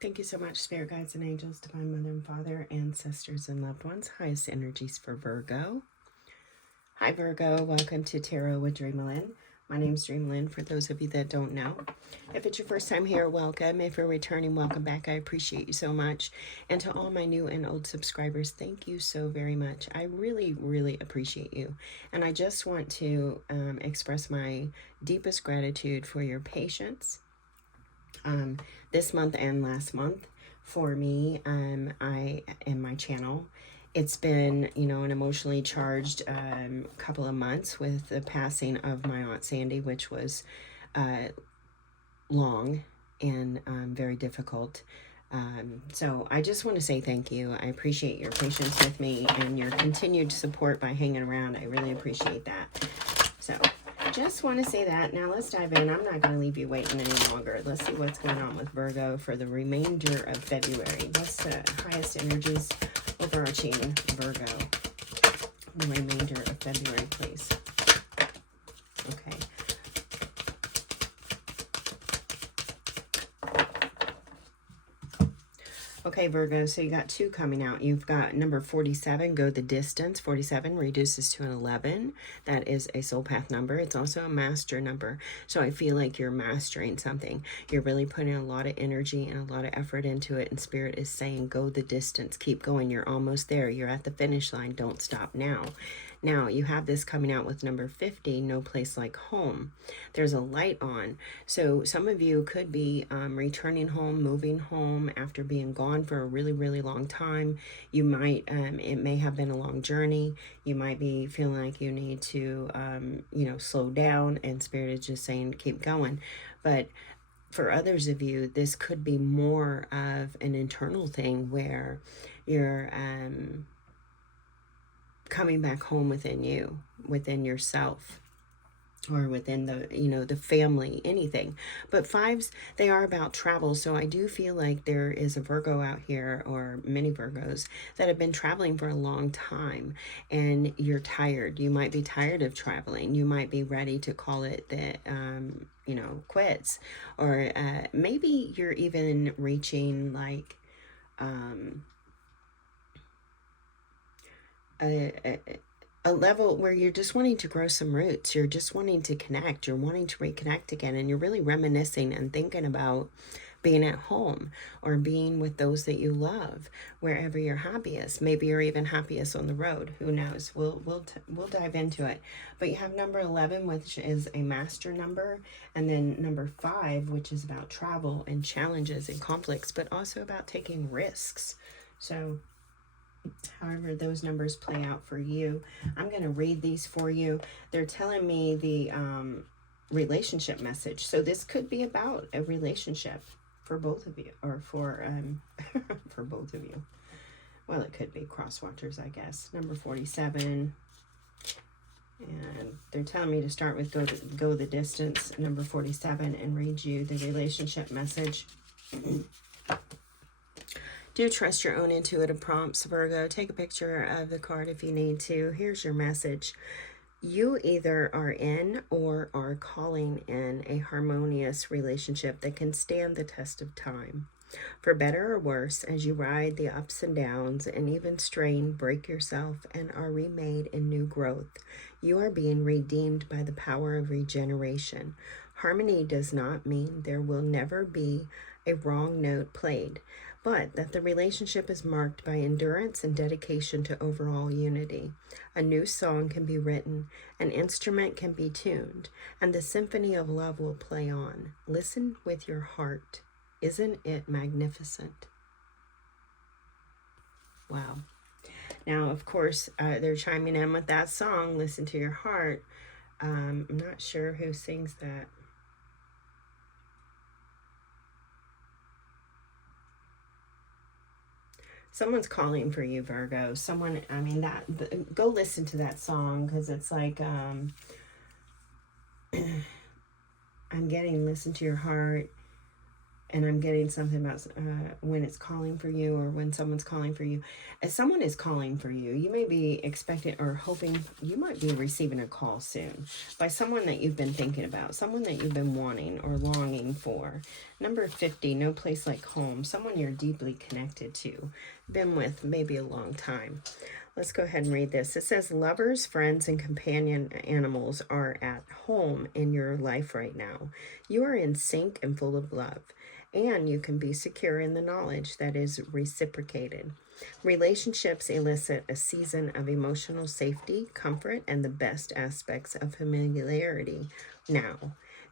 Thank you so much, Spirit Guides and Angels, Divine Mother and Father, ancestors and loved ones. Highest energies for Virgo. Hi, Virgo. Welcome to Tarot with DreamaLynn. My name is DreamaLynn, for those of you that don't know. If it's your first time here, welcome. If you're returning, welcome back. I appreciate you so much. And to all my new and old subscribers, thank you so very much. I really, really appreciate you. And I just want to express my deepest gratitude for your patience this month and last month for me. I and my channel. It's been, an emotionally charged couple of months with the passing of my Aunt Sandy, which was long and very difficult. So I just want to say thank you. I appreciate your patience with me and your continued support by hanging around. I really appreciate that. So just want to say that. Now let's dive in. I'm not going to leave you waiting any longer. Let's see what's going on with Virgo for the remainder of February. What's the highest energies overarching Virgo? The remainder of February, please. Okay. Okay, Virgo, so you got two coming out. You've got number 47, go the distance. 47 reduces to an 11. That is a soul path number. It's also a master number. So I feel like you're mastering something. You're really putting a lot of energy and a lot of effort into it. And Spirit is saying, go the distance. Keep going. You're almost there. You're at the finish line. Don't stop now. Now, you have this coming out with number 50, no place like home. There's a light on. So some of you could be returning home, moving home after being gone for a really, really long time. You might, it may have been a long journey. You might be feeling like you need to, slow down, and Spirit is just saying, keep going. But for others of you, this could be more of an internal thing where you're, coming back home within you, within yourself, or within the, the family, anything. But fives, they are about travel. So I do feel like there is a Virgo out here, or many Virgos, that have been traveling for a long time, and you're tired. You might be tired of traveling. You might be ready to call it the, quits. Or maybe you're even reaching like, a level where you're just wanting to grow some roots. You're just wanting to connect. You're wanting to reconnect again. And you're really reminiscing and thinking about being at home or being with those that you love, wherever you're happiest. Maybe you're even happiest on the road. Who knows? We'll dive into it. But you have number 11, which is a master number, and then number 5, which is about travel and challenges and conflicts, but also about taking risks. So however those numbers play out for you, I'm going to read these for you. They're telling me the relationship message. So this could be about a relationship for both of you, or for for both of you. Well, it could be cross watchers, I guess. Number 47. And they're telling me to start with go the distance, number 47, and read you the relationship message. Do trust your own intuitive prompts, Virgo. Take a picture of the card if you need to. Here's your message. You either are in or are calling in a harmonious relationship that can stand the test of time. For better or worse, as you ride the ups and downs and even strain, break yourself, and are remade in new growth, you are being redeemed by the power of regeneration. Harmony does not mean there will never be a wrong note played, but that the relationship is marked by endurance and dedication to overall unity. A new song can be written, an instrument can be tuned, and the symphony of love will play on. Listen with your heart. Isn't it magnificent? Wow. Now, of course, they're chiming in with that song, Listen to Your Heart. I'm not sure who sings that. Someone's calling for you, Virgo. Someone, go listen to that song, because it's like, I'm getting Listen to Your Heart. And I'm getting something about when it's calling for you, or when someone's calling for you. As someone is calling for you, you may be expecting or hoping, you might be receiving a call soon by someone that you've been thinking about, someone that you've been wanting or longing for. Number 50, no place like home, someone you're deeply connected to, been with maybe a long time. Let's go ahead and read this. It says, lovers, friends, and companion animals are at home in your life right now. You are in sync and full of love, and you can be secure in the knowledge that is reciprocated. Relationships elicit a season of emotional safety, comfort, and the best aspects of familiarity now.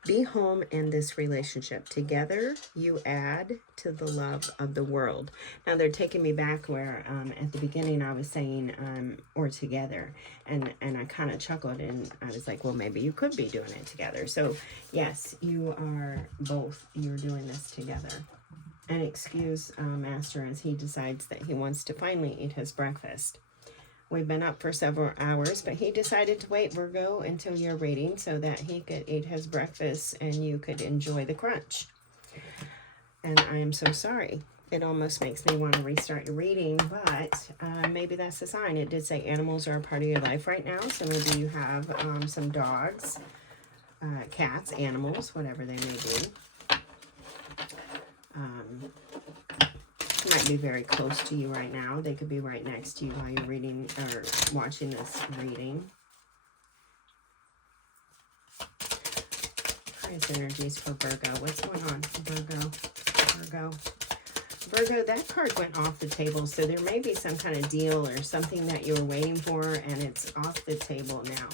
Be home in this relationship. Together, you add to the love of the world. Now, they're taking me back where at the beginning I was saying, or together. And I kind of chuckled, and I was like, well, maybe you could be doing it together. So, yes, you are both. You're doing this together. And excuse Master as he decides that he wants to finally eat his breakfast. We've been up for several hours, but he decided to wait, Virgo, until your reading so that he could eat his breakfast and you could enjoy the crunch. And I am so sorry. It almost makes me want to restart your reading, but maybe that's a sign. It did say animals are a part of your life right now, so maybe you have some dogs, cats, animals, whatever they may be. Might be very close to you right now. They could be right next to you while you're reading or watching this reading. Highest energies for Virgo. What's going on, Virgo? Virgo, that card went off the table, so there may be some kind of deal or something that you were waiting for, and it's off the table now.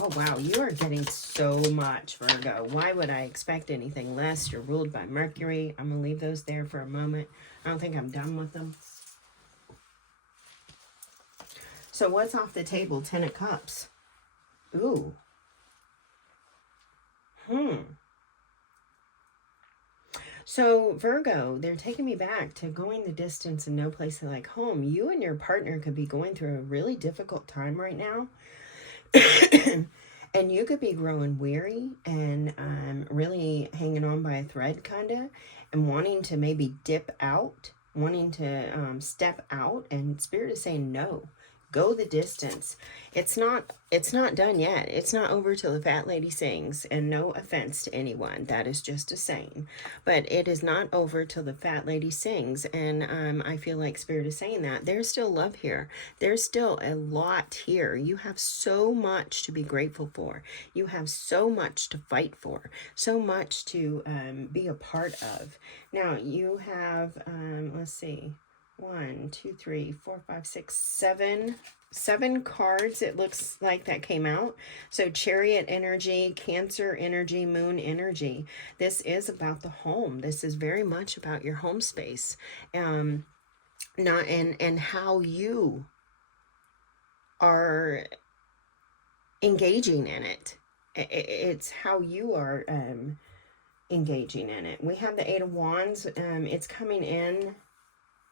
Oh, wow, you are getting so much, Virgo. Why would I expect anything less? You're ruled by Mercury. I'm going to leave those there for a moment. I don't think I'm done with them. So what's off the table? 10 of Cups. Ooh. So, Virgo, they're taking me back to going the distance and no place like home. You and your partner could be going through a really difficult time right now. And you could be growing weary and really hanging on by a thread, kind of, and wanting to maybe dip out, wanting to step out, and Spirit is saying no. Go the distance. It's not done yet. It's not over till the fat lady sings, and no offense to anyone. That is just a saying. But it is not over till the fat lady sings, and I feel like Spirit is saying that. There's still love here. There's still a lot here. You have so much to be grateful for. You have so much to fight for. So much to be a part of. Now, you have, let's see, 1, 2, 3, 4, 5, 6, 7 cards, it looks like, that came out. So Chariot energy, Cancer energy, Moon energy. This is about the home. This is very much about your home space. Not and how you are engaging in it. It's how you are engaging in it. We have the 8 of Wands. It's coming in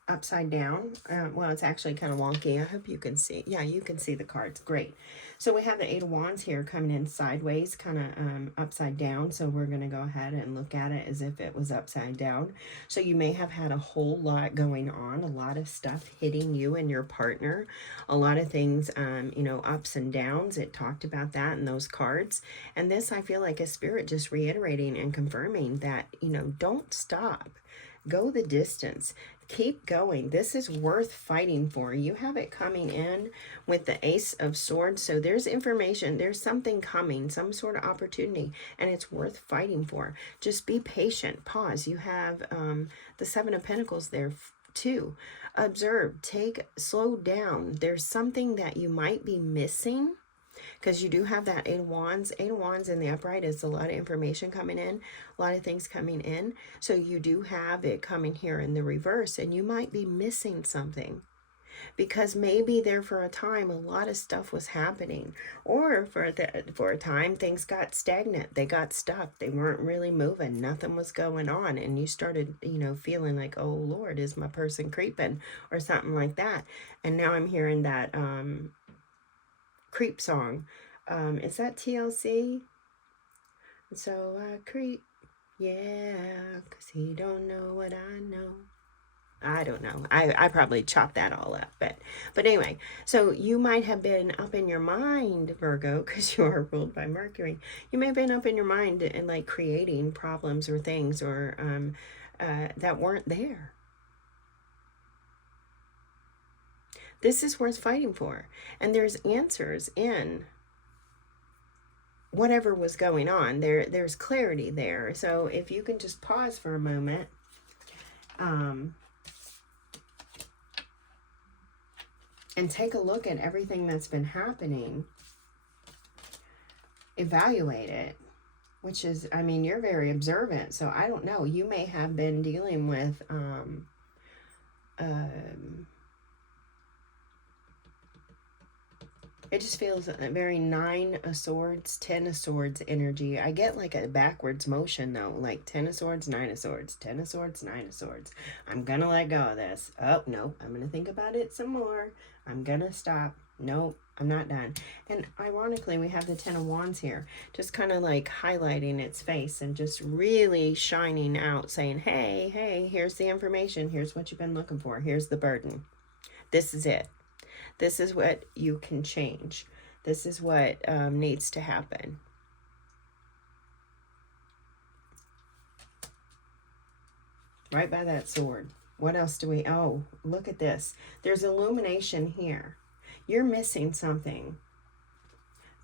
upside down. Well, it's actually kind of wonky. I hope you can see. Yeah, you can see the cards. Great. So we have the 8 of Wands here coming in sideways, kind of upside down. So we're going to go ahead and look at it as if it was upside down. So you may have had a whole lot going on, a lot of stuff hitting you and your partner, a lot of things, ups and downs. It talked about that in those cards. And this, I feel like, is Spirit just reiterating and confirming that, don't stop. Go the distance. Keep going. This is worth fighting for. You have it coming in with the Ace of Swords. So there's information. There's something coming, some sort of opportunity, and it's worth fighting for. Just be patient. Pause. You have the 7 of Pentacles there too. Observe. Slow down. There's something that you might be missing, because you do have that 8 of Wands. 8 of Wands in the upright is a lot of information coming in, a lot of things coming in. So you do have it coming here in the reverse, and you might be missing something, because maybe there for a time a lot of stuff was happening, or for a time things got stagnant. They got stuck. They weren't really moving. Nothing was going on, and you started, feeling like, oh Lord, is my person creeping, or something like that. And now I'm hearing that creep song. Is that TLC? So I creep Yeah, 'cause he don't know what I know. I don't know. I probably chopped that all up, but anyway. So you might have been up in your mind, Virgo, because you are ruled by Mercury. You may have been up in your mind and like creating problems or things or that weren't there. This is worth fighting for, and there's answers in whatever was going on. There's clarity there. So if you can just pause for a moment. And take a look at everything that's been happening. Evaluate it, which is, I mean, you're very observant, so I don't know. You may have been dealing with it just feels a very 9 of Swords, 10 of Swords energy. I get like a backwards motion though, like 10 of Swords, 9 of Swords, 10 of Swords, 9 of Swords. I'm gonna let go of this. Oh, nope, I'm gonna think about it some more. I'm gonna stop. Nope, I'm not done. And ironically, we have the 10 of Wands here, just kind of like highlighting its face and just really shining out, saying, hey, hey, here's the information. Here's what you've been looking for. Here's the burden. This is it. This is what you can change. This is what needs to happen. Right by that sword. What else do we... Oh, look at this. There's illumination here. You're missing something.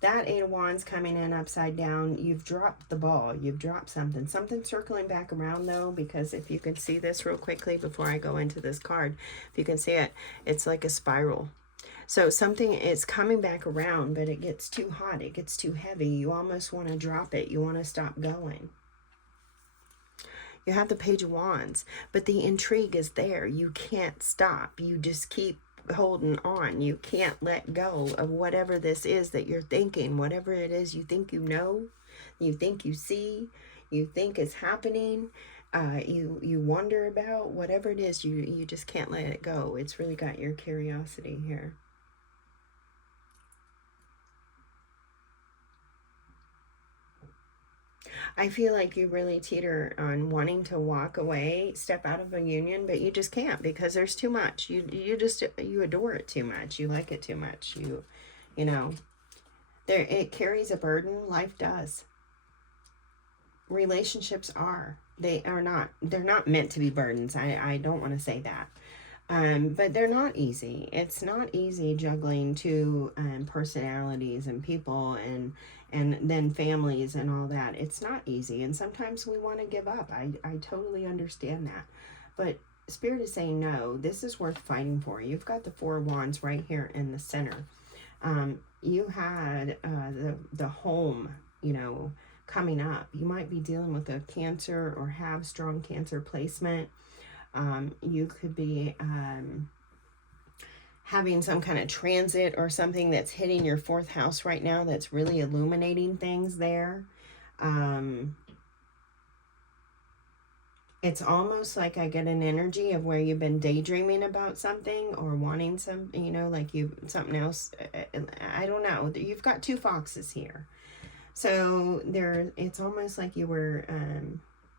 That 8 of Wands coming in upside down, you've dropped the ball. You've dropped something. Something circling back around, though, because if you can see this real quickly before I go into this card, if you can see it, it's like a spiral. So something is coming back around, but it gets too hot. It gets too heavy. You almost want to drop it. You want to stop going. You have the Page of Wands, but the intrigue is there. You can't stop. You just keep holding on. You can't let go of whatever this is that you're thinking, whatever it is you think you know, you think you see, you think is happening, you wonder about, whatever it is, you just can't let it go. It's really got your curiosity here. I feel like you really teeter on wanting to walk away, step out of a union, but you just can't because there's too much. You adore it too much. You like it too much. You know, it carries a burden. Life does. Relationships are. They're not meant to be burdens. I don't want to say that. But they're not easy. It's not easy juggling two personalities and people and then families and all that. It's not easy. And sometimes we want to give up. I totally understand that. But Spirit is saying, no, this is worth fighting for. You've got the 4 of Wands right here in the center. You had the home, coming up. You might be dealing with a Cancer or have strong Cancer placement. You could be having some kind of transit or something that's hitting your 4th house right now that's really illuminating things there. It's almost like I get an energy of where you've been daydreaming about something or wanting some, like something else. I don't know. You've got 2 foxes here. So it's almost like you were,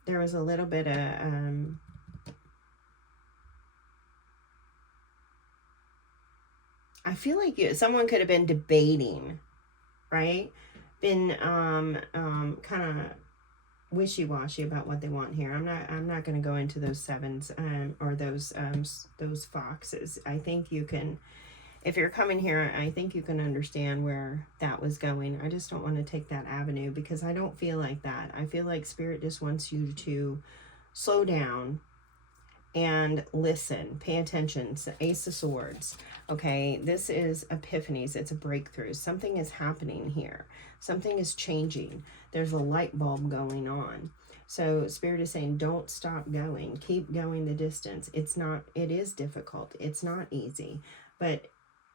there was a little bit of, I feel like someone could have been debating, right? Been kind of wishy-washy about what they want here. I'm not going to go into those 7s or those foxes. I think you can, if you're coming here, I think you can understand where that was going. I just don't want to take that avenue because I don't feel like that. I feel like Spirit just wants you to slow down and listen, pay attention. It's the Ace of Swords. Okay, this is epiphanies. It's a breakthrough. Something is happening here. Something is changing. There's a light bulb going on. So Spirit is saying, don't stop going. Keep going the distance. It is difficult. It's not easy, but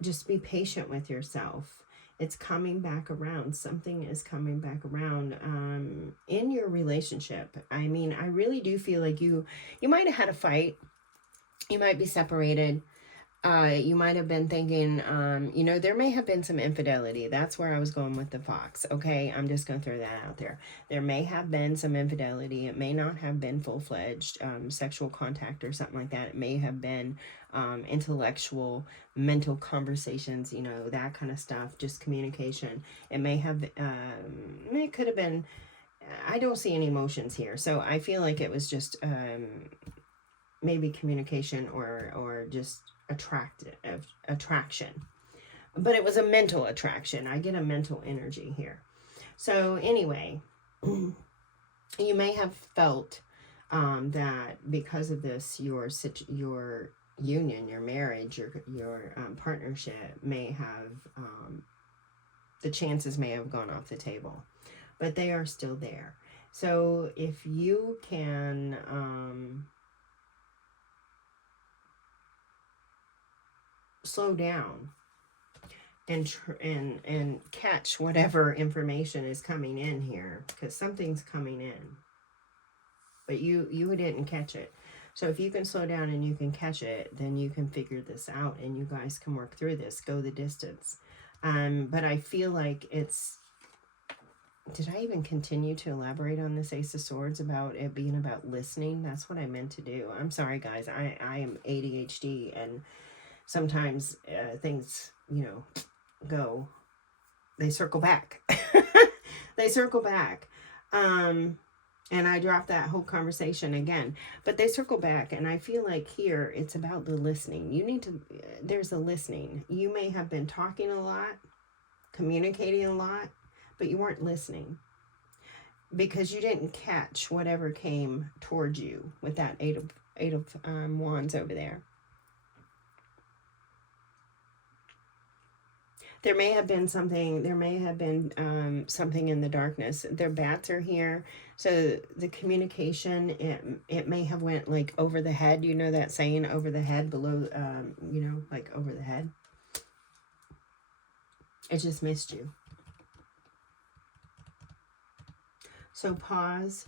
just be patient with yourself. It's coming back around. Something is coming back around in your relationship. I mean, I really do feel like you might have had a fight. You might be separated. You might have been thinking, you know, there may have been some infidelity. That's where I was going with the fox. Okay, I'm just going to throw that out there. There may have been some infidelity. It may not have been full-fledged sexual contact or something like that. It may have been intellectual, mental conversations, you know, that kind of stuff, just communication. It may have, it could have been, I don't see any emotions here. So I feel like it was just maybe communication or just attraction, but it was a mental attraction. I get a mental energy here. So anyway, you may have felt that because of this, your union, your marriage, your partnership may have the chances may have gone off the table, but they are still there. So if you can slow down and catch whatever information is coming in here, because something's coming in, but you didn't catch it. So if you can slow down and you can catch it, then you can figure this out and you guys can work through this, go the distance. But I feel like it's, did I even continue to elaborate on this Ace of Swords about it being about listening? That's what I meant to do. I'm sorry, guys. I am ADHD, and sometimes things, you know, they circle back. They circle back. And I dropped that whole conversation again. But they circle back, and I feel like here it's about the listening. You need to, there's a listening. You may have been talking a lot, communicating a lot, but you weren't listening because you didn't catch whatever came towards you with that eight of wands over there. There may have been something, something in the darkness. Their bats are here. So the communication, it may have went like over the head. You know that saying, over the head, below, you know, like over the head. It just missed you. So pause.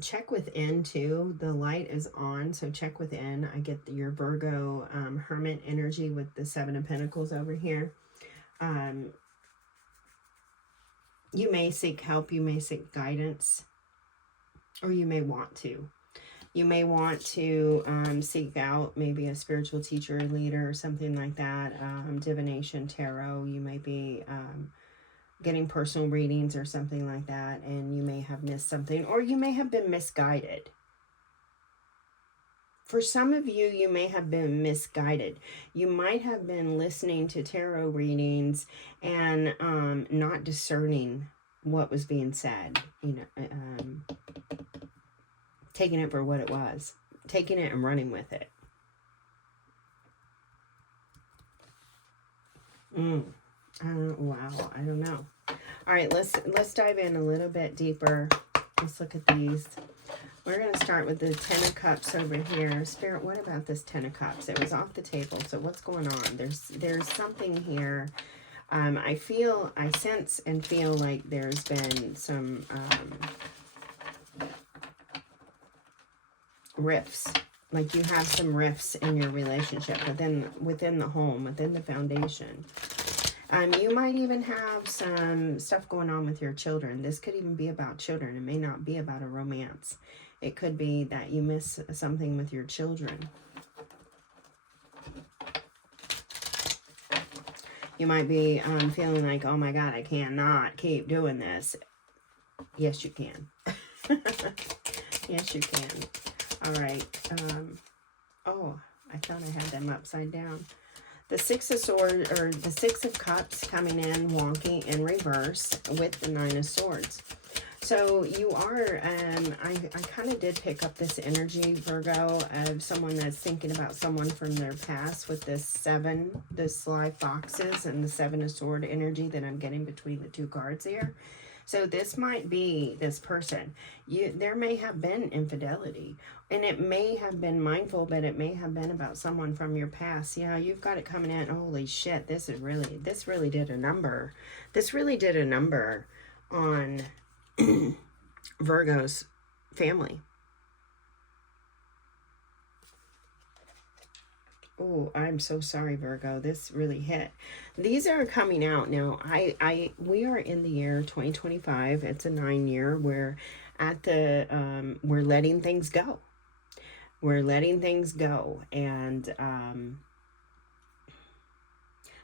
Check within too. The light is on, so check within. I get your Virgo Hermit energy with the Seven of Pentacles over here. You may seek help, you may seek guidance, or you may want to. You may want to seek out maybe a spiritual teacher, leader, or something like that. Divination, tarot. You may be getting personal readings or something like that, and you may have missed something, or you may have been misguided. For some of you, you may have been misguided. You might have been listening to tarot readings and not discerning what was being said. You know, taking it for what it was, taking it and running with it. Wow, I don't know. All right, let's dive in a little bit deeper. Let's look at these. We're going to start with the Ten of Cups over here. Spirit, what about this Ten of Cups? It was off the table, so what's going on? There's something here. I sense and feel like there's been some rifts. Like you have some rifts in your relationship within the home, within the foundation. You might even have some stuff going on with your children. This could even be about children. It may not be about a romance. It could be that you miss something with your children. You might be feeling like, oh my God, I cannot keep doing this. Yes, you can. Yes, you can. All right. Oh, I thought I had them upside down. The Six of Swords, or the Six of Cups coming in wonky in reverse with the Nine of Swords. So you are, I kind of did pick up this energy, Virgo, of someone that's thinking about someone from their past with this seven, the sly foxes, and the Seven of Sword energy that I'm getting between the two cards here. So this might be this person. There may have been infidelity, and it may have been mindful, but it may have been about someone from your past. Yeah, you've got it coming in. Holy shit, this really did a number. This really did a number on Virgo's family. Oh, I'm so sorry, Virgo. This really hit. These are coming out now. We are in the year 2025. It's a 9 year. We're at the, we're letting things go. We're letting things go. And,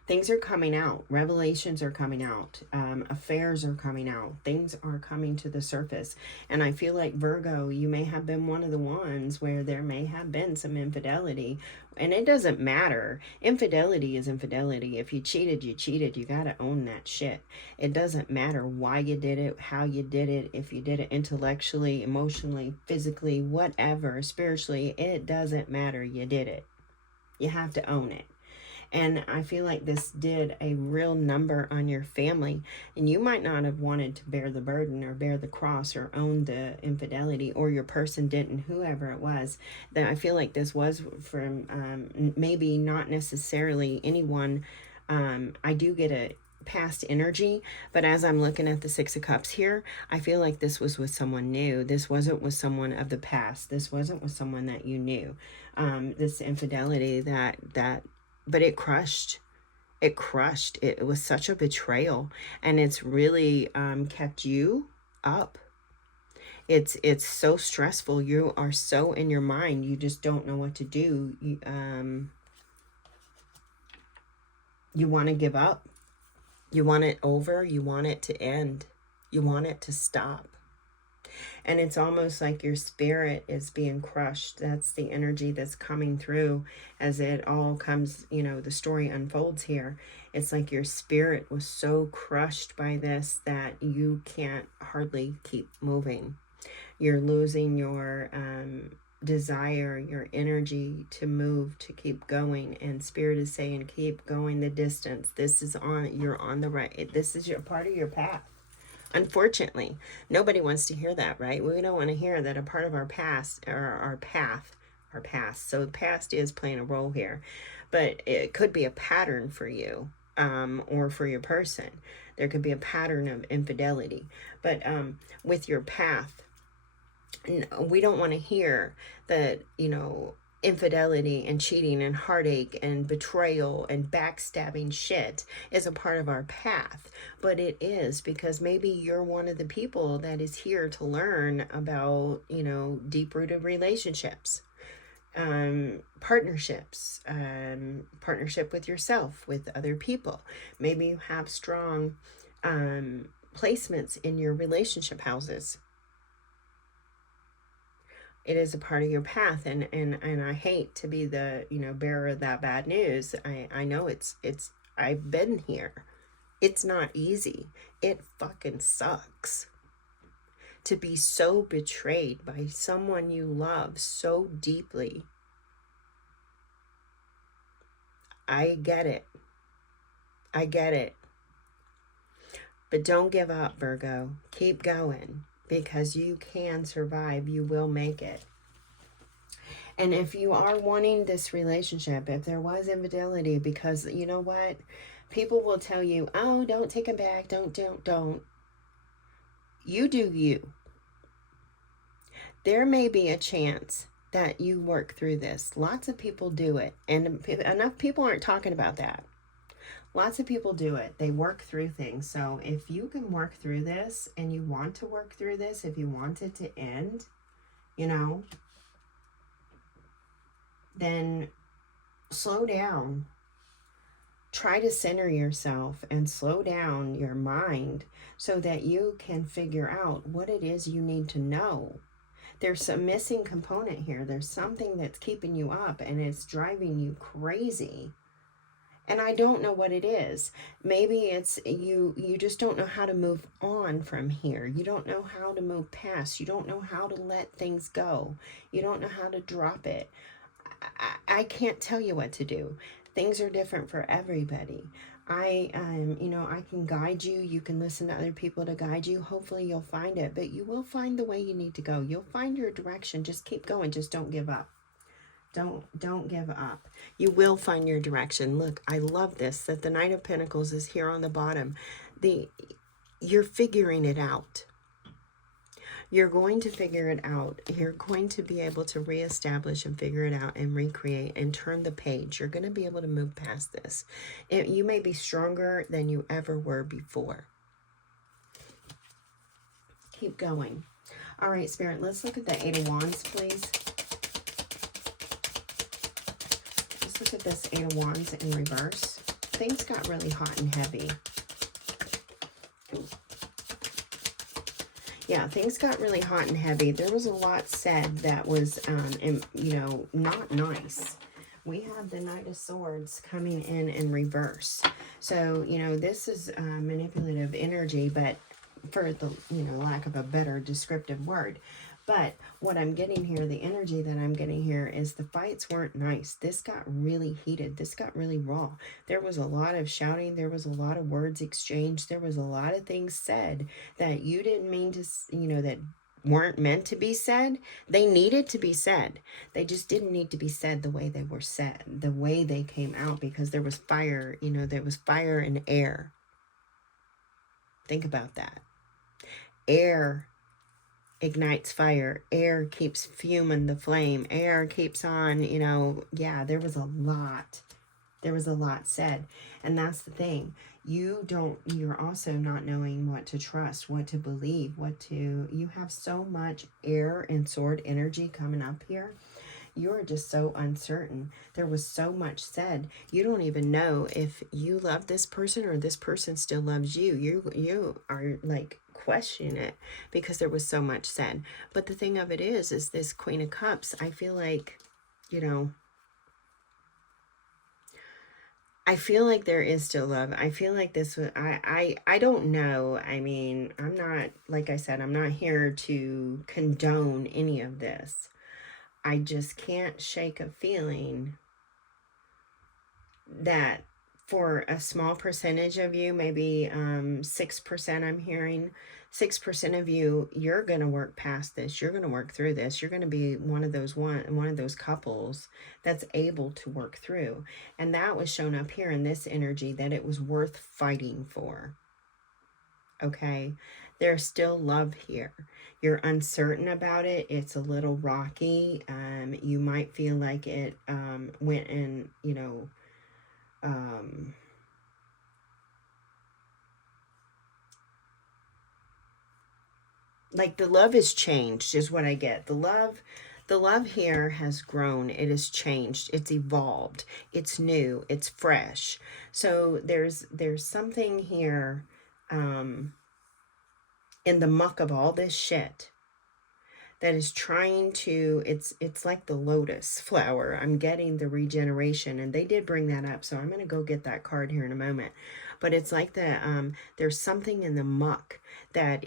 things are coming out. Revelations are coming out. Affairs are coming out. Things are coming to the surface. And I feel like, Virgo, you may have been one of the ones where there may have been some infidelity. And it doesn't matter. Infidelity is infidelity. If you cheated, you cheated. You got to own that shit. It doesn't matter why you did it, how you did it, if you did it intellectually, emotionally, physically, whatever, spiritually. It doesn't matter. You did it. You have to own it. And I feel like this did a real number on your family. And you might not have wanted to bear the burden or bear the cross or own the infidelity, or your person didn't, whoever it was. That I feel like this was from maybe not necessarily anyone. I do get a past energy, but as I'm looking at the Six of Cups here, I feel like this was with someone new. This wasn't with someone of the past. This wasn't with someone that you knew. This infidelity but it crushed. It was such a betrayal, and it's really kept you up. It's so stressful. You are so in your mind. You just don't know what to do. You want to give up. You want it over. You want it to end. You want it to stop. And it's almost like your spirit is being crushed. That's the energy that's coming through as it all comes, the story unfolds here. It's like your spirit was so crushed by this that you can't hardly keep moving. You're losing your desire, your energy to move, to keep going. And spirit is saying, keep going the distance. You're on the right. This is your part of your path. Unfortunately, nobody wants to hear that, right? We don't want to hear that a part of our past, or our past. So the past is playing a role here, but it could be a pattern for you, or for your person. There could be a pattern of infidelity, but with your path, we don't want to hear that, infidelity and cheating and heartache and betrayal and backstabbing shit is a part of our path. But it is, because maybe you're one of the people that is here to learn about, deep-rooted relationships, partnerships, partnership with yourself, with other people. Maybe you have strong placements in your relationship houses. It is a part of your path, and I hate to be the bearer of that bad news. I know it's I've been here. It's not easy. It fucking sucks to be so betrayed by someone you love so deeply. I get it. But don't give up, Virgo. Keep going. Because you can survive. You will make it. And if you are wanting this relationship, if there was infidelity, because you know what? People will tell you, oh, don't take him back. Don't. You do you. There may be a chance that you work through this. Lots of people do it. And enough people aren't talking about that. Lots of people do it. They work through things. So if you can work through this, and you want to work through this, if you want it to end, then slow down. Try to center yourself and slow down your mind so that you can figure out what it is you need to know. There's a missing component here. There's something that's keeping you up, and it's driving you crazy. And I don't know what it is. Maybe it's you just don't know how to move on from here. You don't know how to move past. You don't know how to let things go. You don't know how to drop it. I can't tell you what to do. Things are different for everybody. I can guide you. You can listen to other people to guide you. Hopefully you'll find it, but you will find the way you need to go. You'll find your direction. Just keep going. Just don't give up. Don't give up. You will find your direction. Look, I love this, that the Knight of Pentacles is here on the bottom. You're figuring it out. You're going to figure it out. You're going to be able to reestablish and figure it out and recreate and turn the page. You're going to be able to move past this. You may be stronger than you ever were before. Keep going. All right, Spirit, let's look at the Eight of Wands, please. Let's look at this Eight of Wands in reverse. Things got really hot and heavy. Yeah, things got really hot and heavy. There was a lot said that was, you know, not nice. We have the Knight of Swords coming in reverse. So, you know, this is manipulative energy, but for the, you know, lack of a better descriptive word. But what I'm getting here, the energy that I'm getting here is the fights weren't nice. This got really heated. This got really raw. There was a lot of shouting. There was a lot of words exchanged. There was a lot of things said that you didn't mean to, you know, that weren't meant to be said. They needed to be said. They just didn't need to be said the way they were said, the way they came out, because there was fire, you know, there was fire and air. Think about that. Air ignites fire. Air keeps fuming the flame. Air keeps on, you know, yeah, there was a lot. There was a lot said. And that's the thing. You're also not knowing what to trust, what to believe, you have so much air and sword energy coming up here. You're just so uncertain. There was so much said. You don't even know if you love this person or this person still loves you. You are like questioning it because there was so much said. But the thing of it is this Queen of Cups, I feel like, you know, I feel like there is still love. I feel like this was, I don't know. I mean, I'm not, like I said, I'm not here to condone any of this. I just can't shake a feeling that for a small percentage of you, maybe 6% I'm hearing, 6% of you, you're going to work past this. You're going to work through this. You're going to be one of those couples that's able to work through. And that was shown up here in this energy, that it was worth fighting for. Okay, there's still love here. You're uncertain about it. It's a little rocky. You might feel like it went in, you know, like the love is changed is what I get. The love here has grown. It has changed. It's evolved. It's new. It's fresh. So there's something here in the muck of all this shit that is trying to, it's like the lotus flower. I'm getting the regeneration, and they did bring that up, so I'm going to go get that card here in a moment. But it's like there's something in the muck that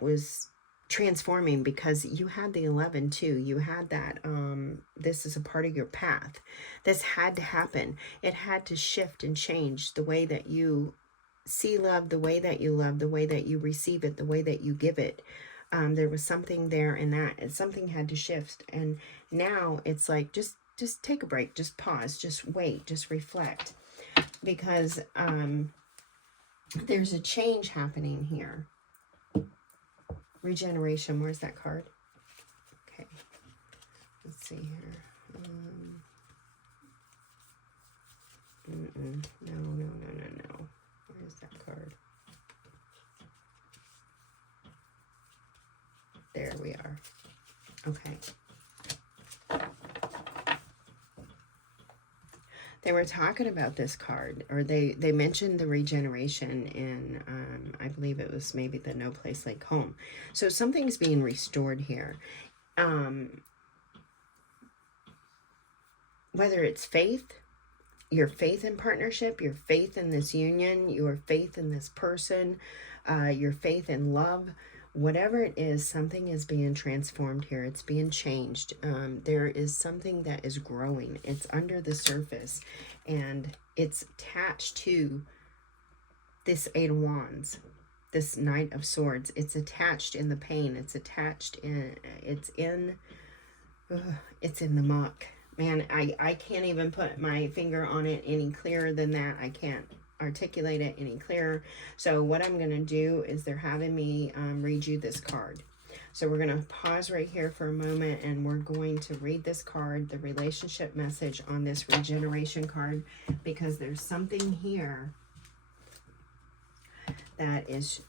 was transforming, because you had the 11 too. You had that, this is a part of your path. This had to happen. It had to shift and change the way that you see love, the way that you love, the way that you receive it, the way that you give it. There was something there in that, and something had to shift. And now it's like, just take a break, just pause, just wait, just reflect, because there's a change happening here. Regeneration, where's that card? Okay, let's see here. No. Where's that card? There we are. Okay. They were talking about this card, or they mentioned the regeneration in, I believe it was maybe the No Place Like Home. So something's being restored here. Whether it's faith, your faith in partnership, your faith in this union, your faith in this person, your faith in love, whatever it is, something is being transformed here. It's being changed. There is something that is growing. It's under the surface, and it's attached to this Eight of Wands, this Knight of Swords. It's attached in the pain. It's attached in, it's in the muck. Man, I can't even put my finger on it any clearer than that. I can't articulate it any clearer. So what I'm going to do is they're having me read you this card. So we're going to pause right here for a moment, and we're going to read this card, the relationship message on this regeneration card, because there's something here that is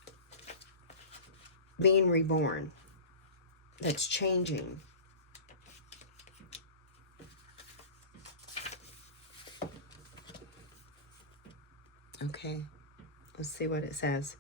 being reborn, that's changing. Okay, let's see what it says.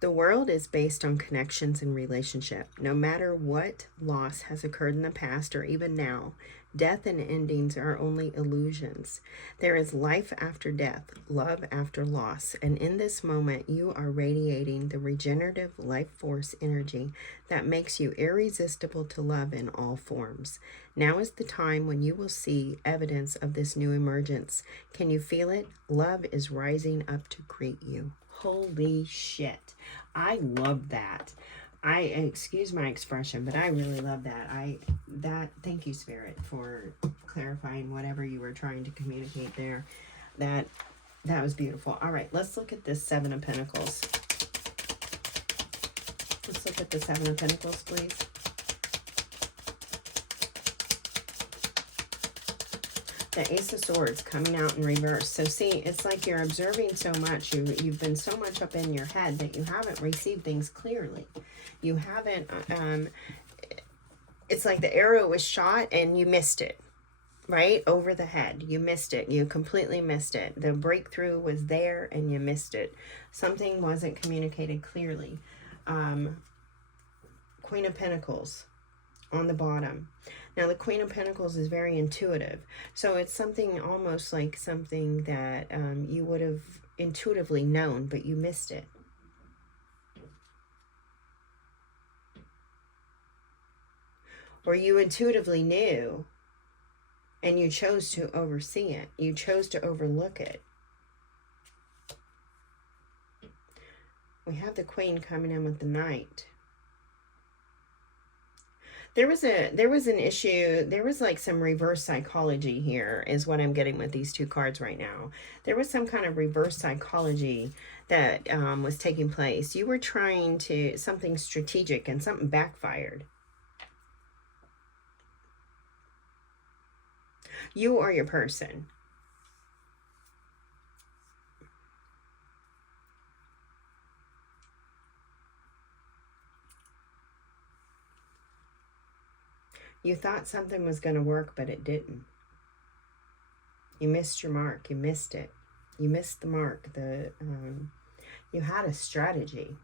The world is based on connections and relationship. No matter what loss has occurred in the past or even now, death and endings are only illusions. There is life after death, love after loss, and in this moment you are radiating the regenerative life force energy that makes you irresistible to love in all forms. Now is the time when you will see evidence of this new emergence. Can you feel it? Love is rising up to greet you. Holy shit. I love that. Excuse my expression, but I really love that. Thank you, Spirit, for clarifying whatever you were trying to communicate there. That was beautiful. All right, let's look at this Seven of Pentacles. Let's look at the Seven of Pentacles, please. The Ace of Swords coming out in reverse. So see, it's like you're observing so much. You've been so much up in your head that you haven't received things clearly. You haven't, it's like the arrow was shot and you missed it, right? Over the head. You missed it. You completely missed it. The breakthrough was there and you missed it. Something wasn't communicated clearly. Queen of Pentacles on the bottom. Now, the Queen of Pentacles is very intuitive. So it's something almost like something that you would have intuitively known, but you missed it. Or you intuitively knew and you chose to oversee it. You chose to overlook it. We have the Queen coming in with the Knight. There was an issue. There was like some reverse psychology here is what I'm getting with these two cards right now. There was some kind of reverse psychology that was taking place. You were trying to something strategic and something backfired. You or your person. You thought something was going to work, but it didn't. You missed your mark. You missed it. You missed the mark. You had a strategy,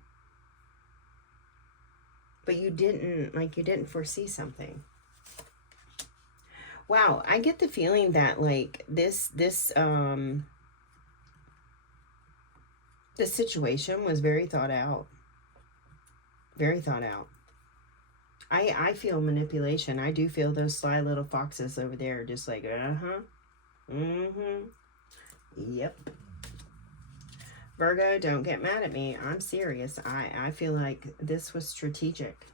but you didn't foresee something. Wow, I get the feeling that like this situation was very thought out. Very thought out. I feel manipulation. I do feel those sly little foxes over there just like, yep. Virgo, don't get mad at me. I'm serious. I feel like this was strategic.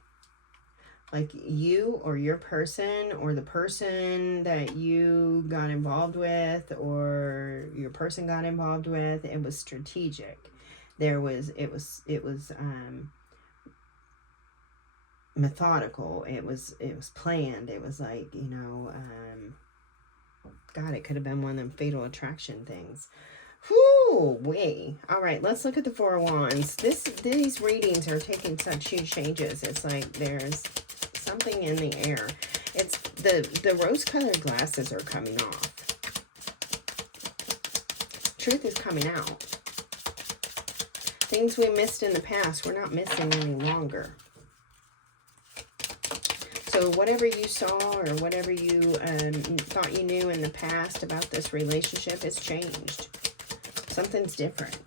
Like you or your person or the person that you got involved with or your person got involved with, it was strategic. It was methodical. It was planned. It was like, God, it could have been one of them fatal attraction things. Whoo, wee. All right, let's look at the Four of Wands. These readings are taking such huge changes. It's like there's something in the air. It's the rose-colored glasses are coming off. Truth is coming out. Things we missed in the past, we're not missing any longer. So whatever you saw or whatever you thought you knew in the past about this relationship has changed. Something's different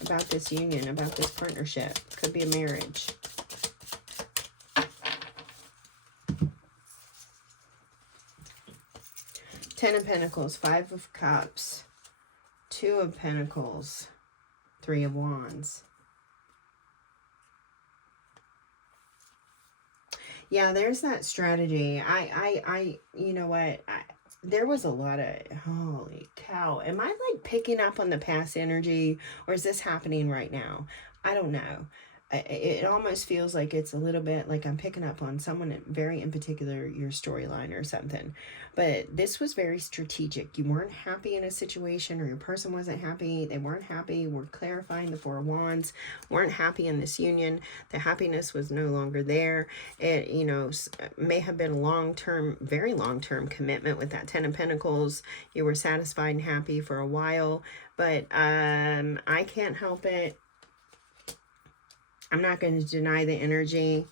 about this union, about this partnership. Could be a marriage. Ten of Pentacles, Five of Cups, Two of Pentacles, Three of Wands. Yeah, there's that strategy. You know what? There was a lot of, holy cow. Am I like picking up on the past energy or is this happening right now? I don't know. it almost feels like it's a little bit like I'm picking up on someone very in particular, your storyline or something. But this was very strategic. You weren't happy in a situation, or your person wasn't happy. They weren't happy. We're clarifying the Four of Wands. Weren't happy in this union. The happiness was no longer there. It, you know, may have been a long-term, very long-term commitment with that Ten of Pentacles. You were satisfied and happy for a while, but I can't help it. I'm not going to deny the energy.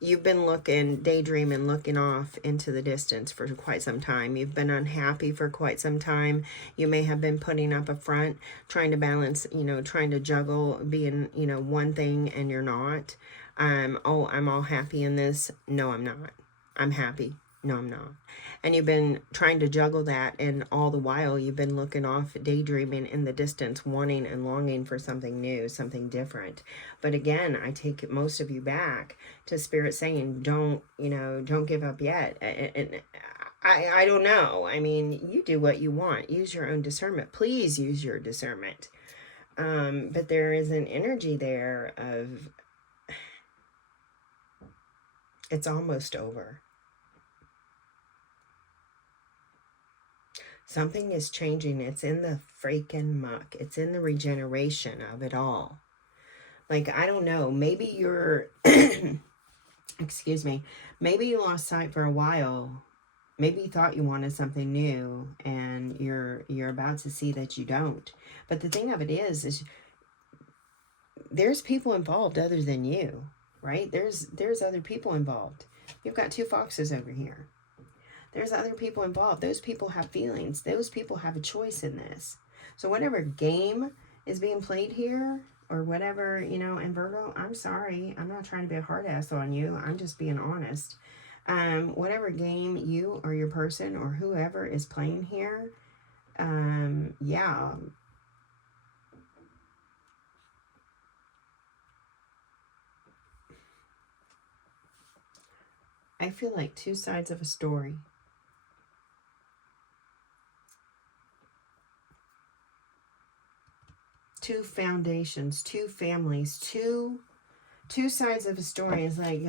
You've been looking, daydreaming, looking off into the distance for quite some time. You've been unhappy for quite some time. You may have been putting up a front, trying to balance, you know, trying to juggle being, you know, one thing and you're not. Oh, I'm all happy in this. No, I'm not. I'm happy. No, I'm not. And you've been trying to juggle that, and all the while you've been looking off, daydreaming in the distance, wanting and longing for something new, something different. But again, I take most of you back to Spirit saying, don't, you know, don't give up yet. And I don't know. I mean, you do what you want. Use your own discernment. Please use your discernment. But there is an energy there of, it's almost over. Something is changing. It's in the freaking muck. It's in the regeneration of it all. Like, I don't know. Maybe you're, excuse me, maybe you lost sight for a while. Maybe you thought you wanted something new, and you're about to see that you don't. But the thing of it is there's people involved other than you, right? There's other people involved. You've got two foxes over here. There's other people involved. Those people have feelings. Those people have a choice in this. So whatever game is being played here, or whatever, you know, in Virgo, I'm sorry. I'm not trying to be a hard ass on you. I'm just being honest. Whatever game you or your person or whoever is playing here, yeah. I feel like two sides of a story. Two foundations, two families, two sides of a story. Is like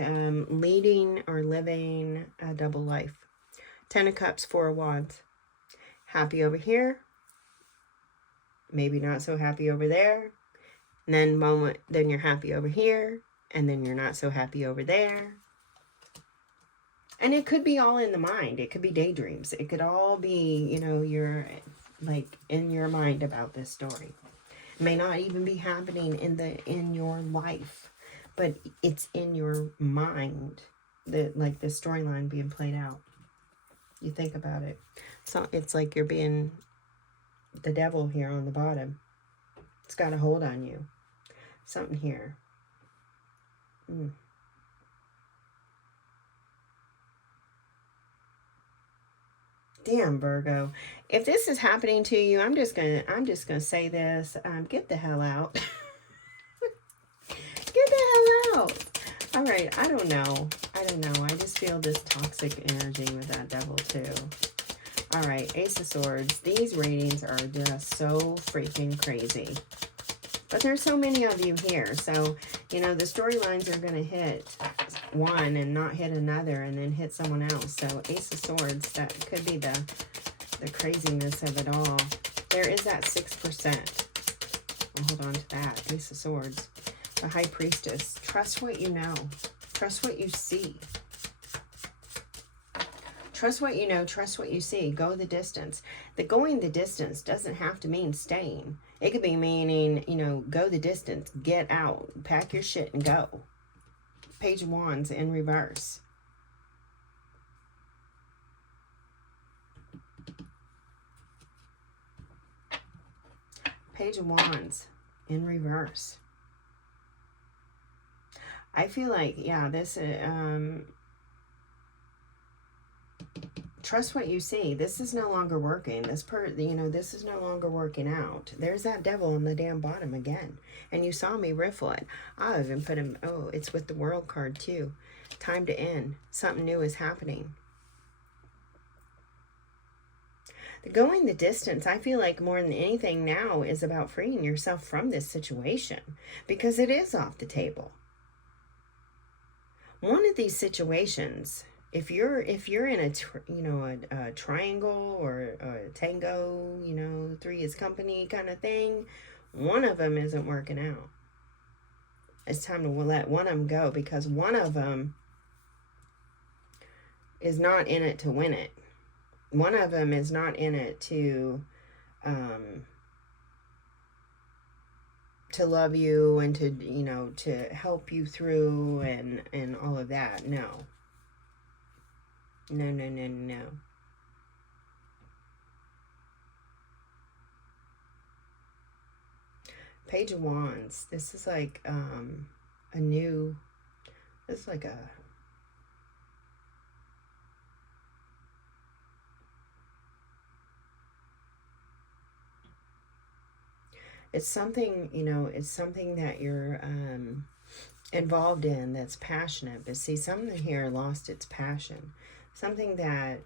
leading or living a double life. Ten of Cups, Four of Wands. Happy over here, maybe not so happy over there. And then you're happy over here, and then you're not so happy over there. And it could be all in the mind. It could be daydreams. It could all be, you know, you're like in your mind about this story. It may not even be happening in your life, but it's in your mind, that like the storyline being played out. You think about it. So it's like you're being the devil here on the bottom. It's got a hold on you. Something here. Damn, Virgo. If this is happening to you, I'm just gonna say this. Get the hell out. Get the hell out. All right, I don't know. I just feel this toxic energy with that devil too. All right, Ace of Swords. These readings are just so freaking crazy. But there's so many of you here. So, you know, the storylines are going to hit one and not hit another and then hit someone else. So Ace of Swords, that could be the craziness of it all. There is that 6%. I'll hold on to that. Ace of Swords. The High Priestess. Trust what you know. Trust what you see. Trust what you know. Trust what you see. Go the distance. The going the distance doesn't have to mean staying. It could be meaning, you know, go the distance. Get out. Pack your shit and go. Page of Wands in reverse. Page of Wands in reverse. I feel like, yeah, this, trust what you see. This is no longer working. This is no longer working out. There's that devil on the damn bottom again. And you saw me riffle it. I even put him, oh, it's with the World card too. Time to end. Something new is happening. Going the distance, I feel like more than anything now is about freeing yourself from this situation, because it is off the table. One of these situations, if you're in a triangle or a tango, three is company kind of thing, one of them isn't working out. It's time to let one of them go, because one of them is not in it to win it. One of them is not in it to love you and to help you through and all of that. No. No, no, no, no. Page of Wands. This is like a new, this is like a, it's something, it's something that you're involved in that's passionate. But see, something here lost its passion. Something that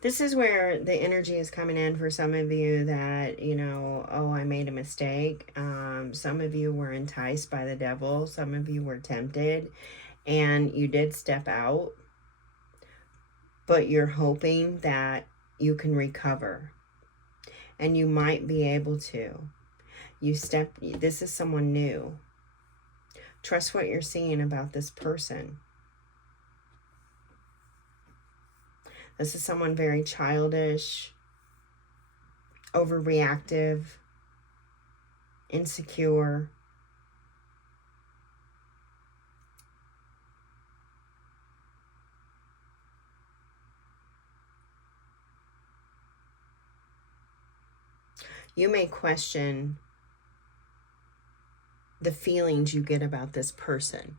this is where the energy is coming in for some of you that, oh, I made a mistake. Some of you were enticed by the devil. Some of you were tempted and you did step out, but you're hoping that you can recover, and you might be able to. This is someone new. Trust what you're seeing about this person. This is someone very childish, overreactive, insecure. You may question the feelings you get about this person.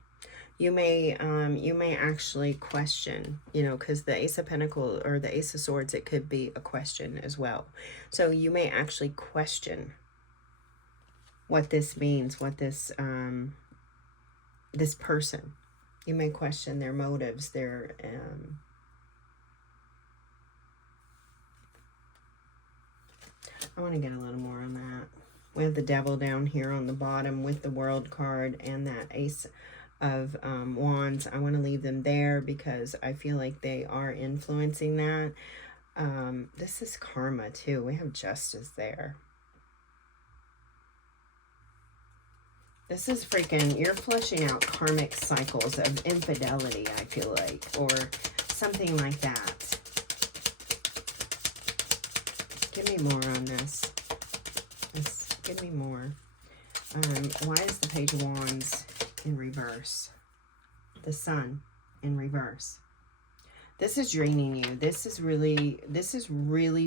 You may actually question, because the Ace of Pentacles or the Ace of Swords, it could be a question as well. So you may actually question what this means, what this this person. You may question their motives, their I want to get a little more on that. We have the Devil down here on the bottom with the World card and that Ace of Wands. I want to leave them there because I feel like they are influencing that. This is karma too. We have Justice there. This is freaking, you're flushing out karmic cycles of infidelity, I feel like, or something like that. Give me more on this. Give me more. Why is the Page of Wands in reverse? The Sun in reverse. This is draining you. This is really,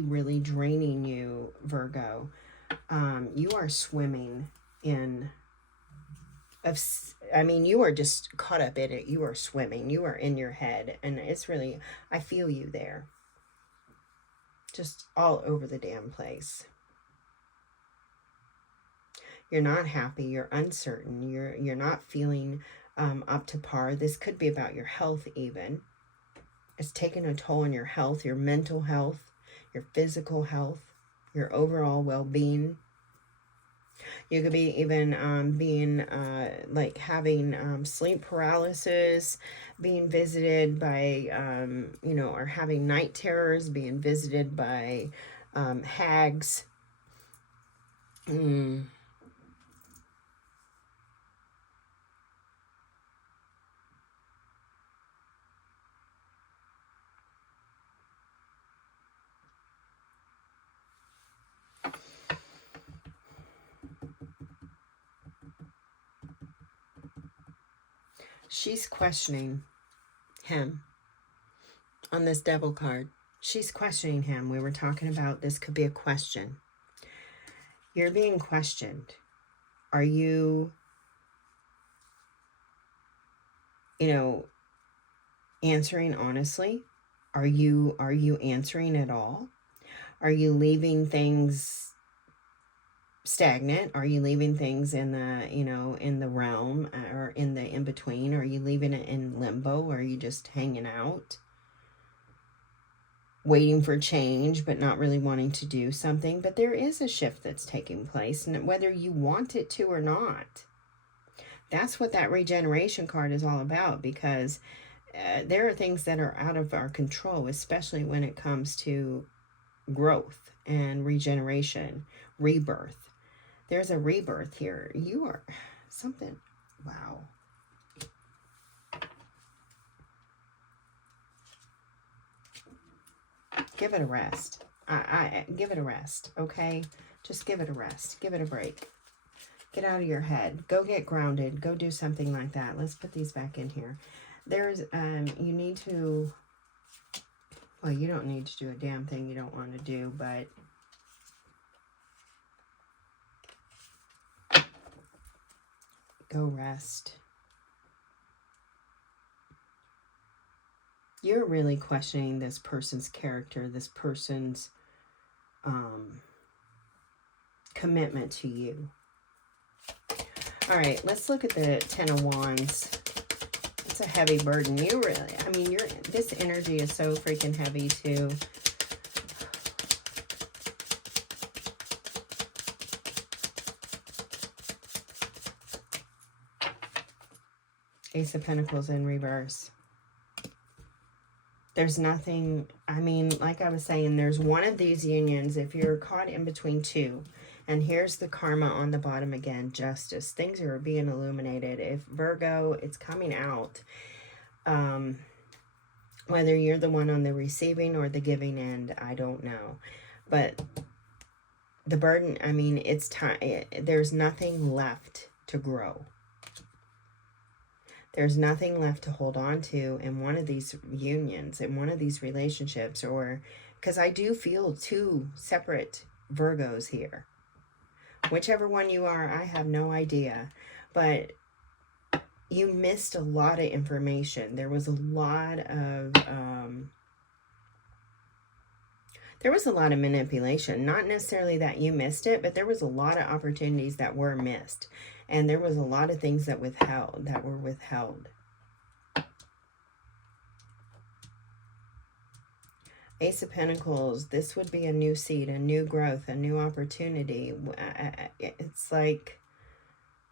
really draining you, Virgo. You are swimming in, you are just caught up in it. You are swimming. You are in your head. And it's really, I feel you there. Just all over the damn place. You're not happy. You're uncertain. You're not feeling up to par. This could be about your health even. It's taking a toll on your health, your mental health, your physical health, your overall well-being. You could be even like having sleep paralysis, being visited by, or having night terrors, being visited by hags. She's questioning him on this Devil card. She's questioning him. We were talking about this could be a question. You're being questioned. Are you, answering honestly? Are you answering at all? Are you leaving things stagnant? Are you leaving things in the, in the realm, or in the in-between? Are you leaving it in limbo? Or are you just hanging out, waiting for change, but not really wanting to do something? But there is a shift that's taking place, and whether you want it to or not. That's what that regeneration card is all about, because there are things that are out of our control, especially when it comes to growth and regeneration, rebirth. There's a rebirth here. You are something. Wow. Give it a rest. I give it a rest, okay? Just give it a rest. Give it a break. Get out of your head. Go get grounded. Go do something like that. Let's put these back in here. There's, you need to, well, you don't need to do a damn thing you don't want to do, but go rest. You're really questioning this person's character, this person's commitment to you. All right, let's look at the Ten of Wands. It's a heavy burden. You really, I mean, this energy is so freaking heavy too. Ace of Pentacles in reverse. There's nothing, I mean, like I was saying, there's one of these unions, if you're caught in between two, and here's the karma on the bottom again, justice. Things are being illuminated. If Virgo, it's coming out. Whether you're the one on the receiving or the giving end, I don't know. But the burden, I mean, it's time. There's nothing left to grow. There's nothing left to hold on to in one of these unions, in one of these relationships, or because I do feel two separate Virgos here. Whichever one you are, I have no idea. But you missed a lot of information. There was a lot of manipulation. Not necessarily that you missed it, but there was a lot of opportunities that were missed. And there was a lot of things that were withheld. Ace of Pentacles, this would be a new seed, a new growth, a new opportunity. It's like,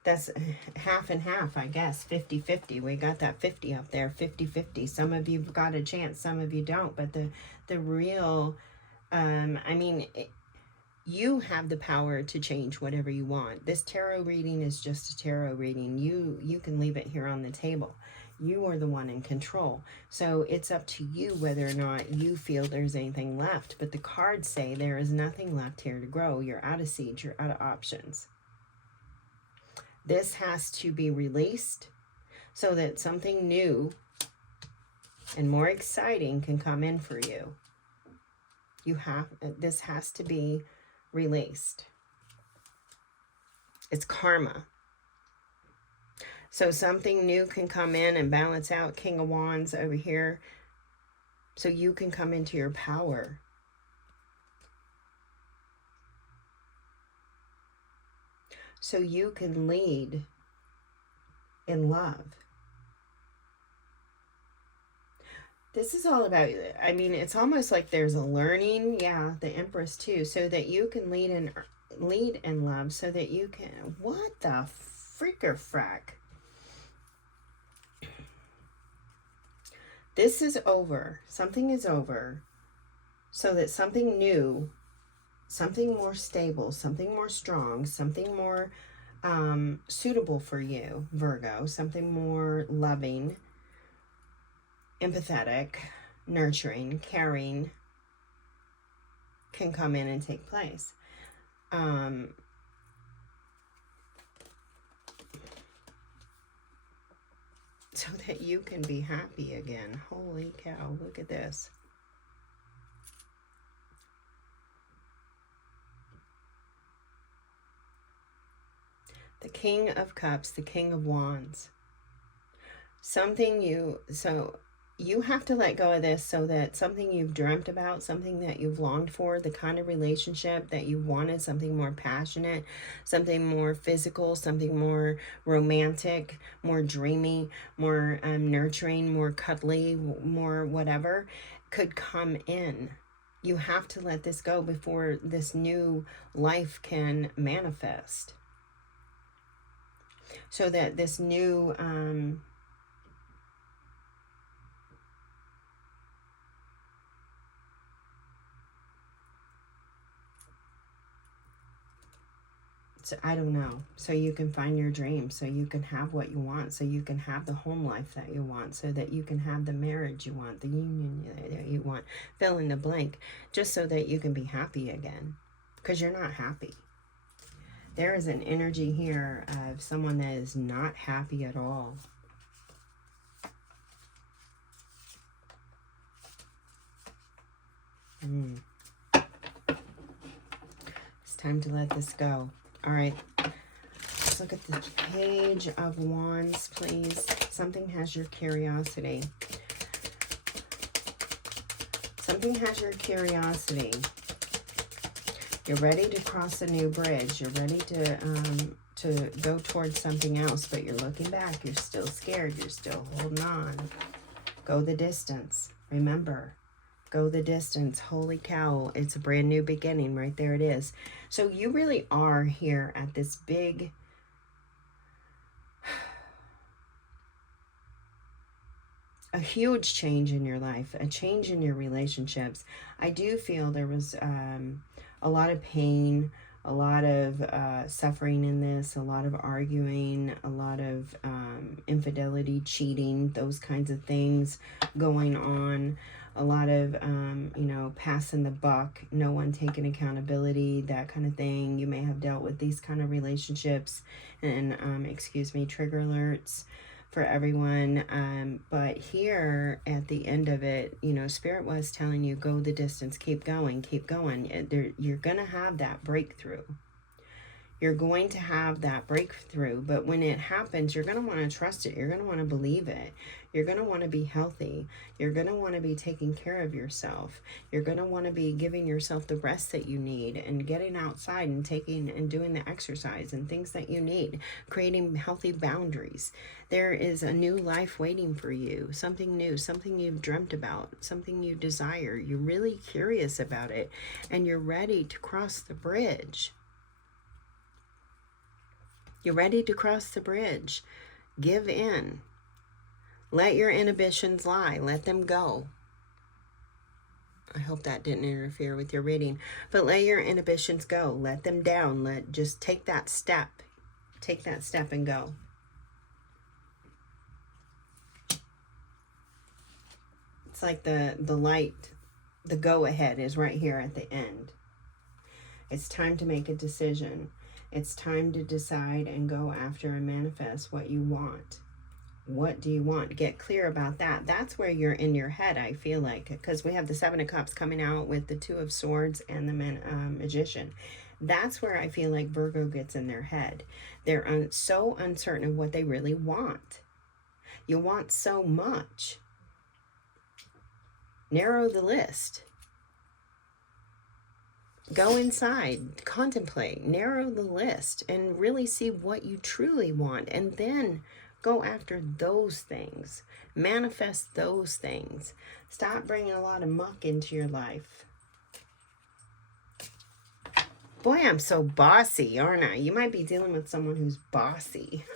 that's half and half, I guess, 50-50. We got that 50 up there, 50-50. Some of you've got a chance, some of you don't. But the real, I mean, you have the power to change whatever you want. This tarot reading is just a tarot reading. You can leave it here on the table. You are the one in control. So it's up to you whether or not you feel there's anything left. But the cards say there is nothing left here to grow. You're out of seeds. You're out of options. This has to be released so that something new and more exciting can come in for you. This has to be released. It's karma. So something new can come in and balance out. King of Wands over here. So you can come into your power. So you can lead in love. This is all about, I mean, it's almost like there's a learning, yeah, the Empress too, so that you can lead in love, so that you can, what the freaker frack? This is over. Something is over, so that something new, something more stable, something more strong, something more suitable for you, Virgo, something more loving, empathetic, nurturing, caring can come in and take place. So that you can be happy again. Holy cow, look at this. The King of Cups, the King of Wands. So you have to let go of this so that something you've dreamt about, something that you've longed for, the kind of relationship that you wanted, something more passionate, something more physical, something more romantic, more dreamy, more nurturing, more cuddly, more whatever, could come in. You have to let this go before this new life can manifest. So that this new so I don't know. So you can find your dream, so you can have what you want, so you can have the home life that you want, so that you can have the marriage you want, the union that you want, fill in the blank, just so that you can be happy again. Because you're not happy. There is an energy here of someone that is not happy at all. It's time to let this go. All right. Let's look at the Page of Wands, please. Something has your curiosity. Something has your curiosity. You're ready to cross a new bridge. You're ready to go towards something else, but you're looking back. You're still scared. You're still holding on. Go the distance. Remember, go the distance. Holy cow, it's a brand new beginning. Right there it is. So you really are here at this big... a huge change in your life, a change in your relationships. I do feel there was a lot of pain, a lot of suffering in this, a lot of arguing, a lot of infidelity, cheating, those kinds of things going on. A lot of, you know, passing the buck, no one taking accountability, that kind of thing. You may have dealt with these kind of relationships. And, excuse me, trigger alerts for everyone. But here at the end of it, you know, Spirit was telling you, go the distance, keep going, keep going. You're going to have that breakthrough. You're going to have that breakthrough, but when it happens, you're going to want to trust it. You're going to want to believe it. You're going to want to be healthy. You're going to want to be taking care of yourself. You're going to want to be giving yourself the rest that you need and getting outside and taking and doing the exercise and things that you need, creating healthy boundaries. There is a new life waiting for you, something new, something you've dreamt about, something you desire. You're really curious about it, and you're ready to cross the bridge. You're ready to cross the bridge. Give in. Let your inhibitions lie. Let them go. I hope that didn't interfere with your reading. But let your inhibitions go. Let them down. Just take that step. Take that step and go. It's like the light, the go ahead is right here at the end. It's time to make a decision. It's time to decide and go after and manifest what you want. What do you want? Get clear about that. That's where you're in your head, I feel like, because we have the Seven of Cups coming out with the Two of Swords and the Magician. That's where I feel like Virgo gets in their head. They're so uncertain of what they really want. You want so much. Narrow the list. Go inside, contemplate, narrow the list, and really see what you truly want. And then go after those things. Manifest those things. Stop bringing a lot of muck into your life. Boy, I'm so bossy, aren't I? You might be dealing with someone who's bossy.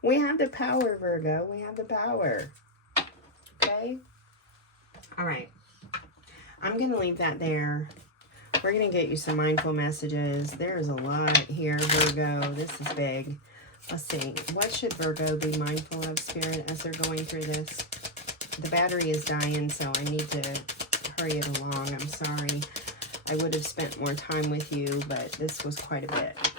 We have the power, Virgo. We have the power. Okay? All right. I'm going to leave that there. We're going to get you some mindful messages. There's a lot here, Virgo. This is big. Let's see. What should Virgo be mindful of, Spirit, as they're going through this? The battery is dying, so I need to hurry it along. I'm sorry. I would have spent more time with you, but this was quite a bit.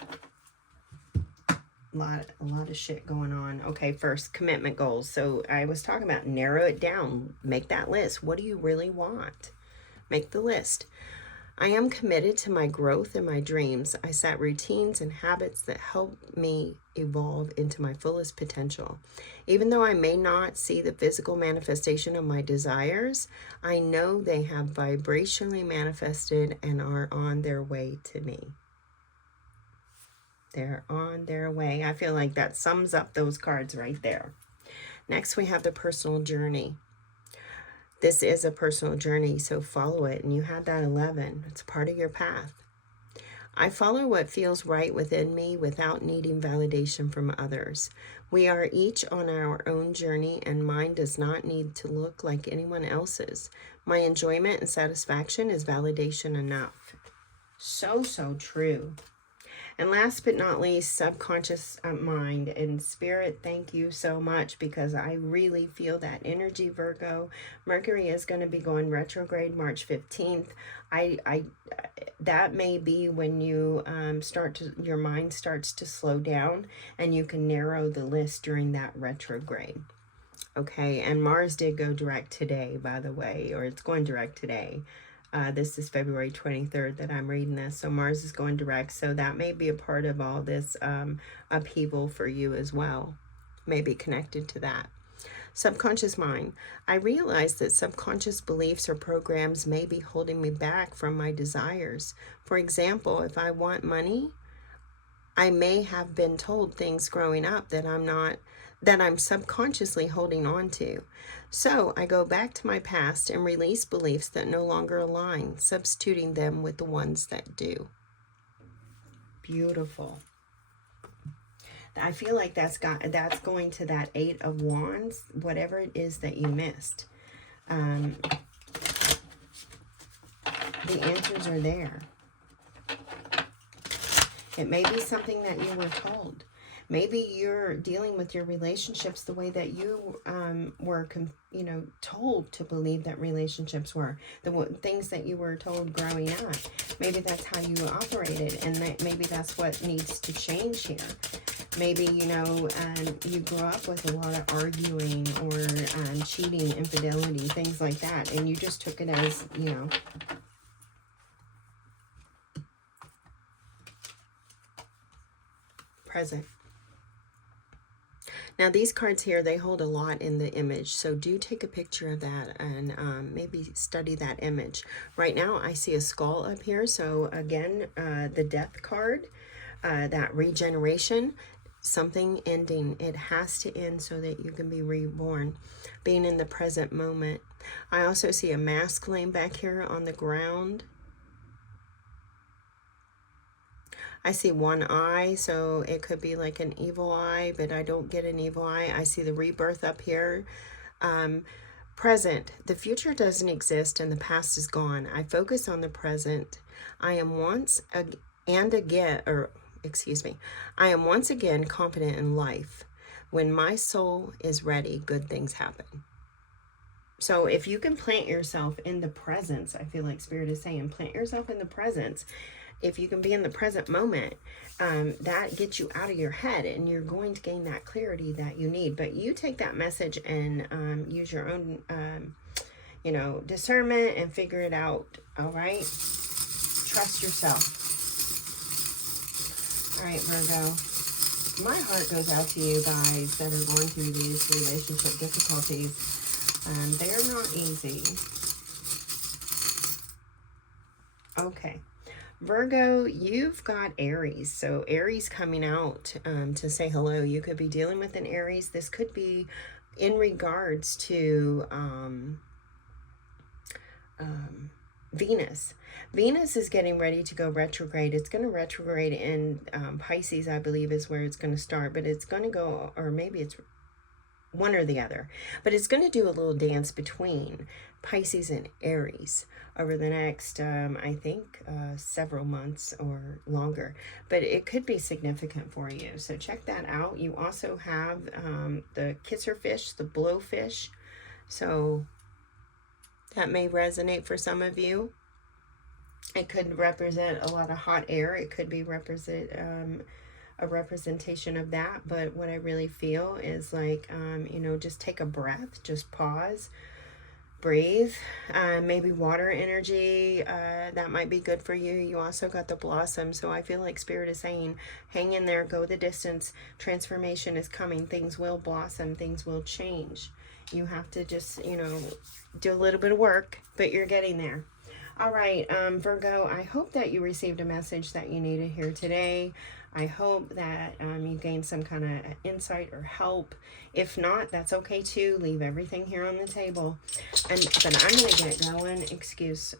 A lot of shit going on. Okay, first, commitment goals. So I was talking about narrow it down. Make that list. What do you really want? Make the list. I am committed to my growth and my dreams. I set routines and habits that help me evolve into my fullest potential. Even though I may not see the physical manifestation of my desires, I know they have vibrationally manifested and are on their way to me. They're on their way. I feel like that sums up those cards right there. Next, we have the personal journey. This is a personal journey, so follow it. And you had that 11. It's part of your path. I follow what feels right within me without needing validation from others. We are each on our own journey, and mine does not need to look like anyone else's. My enjoyment and satisfaction is validation enough. So, so true. And last but not least, subconscious mind and spirit, thank you so much, because I really feel that energy, Virgo. Mercury is going to be going retrograde March 15th. That may be when you your mind starts to slow down, and you can narrow the list during that retrograde. Okay, and Mars did go direct today, by the way, or it's going direct today. This is February 23rd that I'm reading this. So Mars is going direct. So that may be a part of all this upheaval for you as well. Maybe connected to that. Subconscious mind. I realize that subconscious beliefs or programs may be holding me back from my desires. For example, if I want money, I may have been told things growing up that I'm subconsciously holding on to. So I go back to my past and release beliefs that no longer align, substituting them with the ones that do. Beautiful. I feel like that's going to that 8 of Wands, whatever it is that you missed. The answers are there. It may be something that you were told. Maybe you're dealing with your relationships the way that you were, told to believe that relationships were. The things that you were told growing up. Maybe that's how you operated, and maybe that's what needs to change here. Maybe, you grew up with a lot of arguing or cheating, infidelity, things like that, and you just took it as, present. Now these cards here, they hold a lot in the image, so do take a picture of that and maybe study that image. Right now I see a skull up here, so again, the death card, that regeneration, something ending. It has to end so that you can be reborn, being in the present moment. I also see a mask laying back here on the ground. I see one eye, so it could be like an evil eye, but I don't get an evil eye. I see the rebirth up here. Present. The future doesn't exist and the past is gone. I focus on the present. I am once again confident in life. When my soul is ready, good things happen. So if you can plant yourself in the presence, I feel like Spirit is saying, plant yourself in the presence. If you can be in the present moment, that gets you out of your head, and you're going to gain that clarity that you need. But you take that message and use your own, discernment and figure it out. All right. Trust yourself. All right, Virgo. My heart goes out to you guys that are going through these relationship difficulties. They're not easy. Okay. Virgo, you've got Aries. So Aries coming out to say hello. You could be dealing with an Aries. This could be in regards to Venus. Venus is getting ready to go retrograde. It's going to retrograde in Pisces, I believe, is where it's going to start. But it's going to go, or maybe it's one or the other. But it's going to do a little dance between Pisces and Aries over the next, I think, several months or longer. But it could be significant for you. So check that out. You also have the kisser fish, the blowfish. So that may resonate for some of you. It could represent a lot of hot air. It could be a representation of that. But what I really feel is like, just take a breath, just pause. breathe. Maybe water energy, that might be good for you. You also got the blossom, so I feel like Spirit is saying, hang in there, go the distance. Transformation is coming. Things will blossom. Things will change. You have to just, you know, do a little bit of work, but you're getting there. All right, Virgo, I hope that you received a message that you needed here today. I hope that you gained some kind of insight or help. If not, that's okay too. Leave everything here on the table. But I'm going to get going. Excuse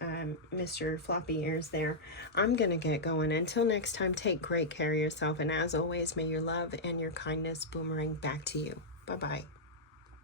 Mr. Floppy Ears there. I'm going to get going. Until next time, take great care of yourself. And as always, may your love and your kindness boomerang back to you. Bye-bye.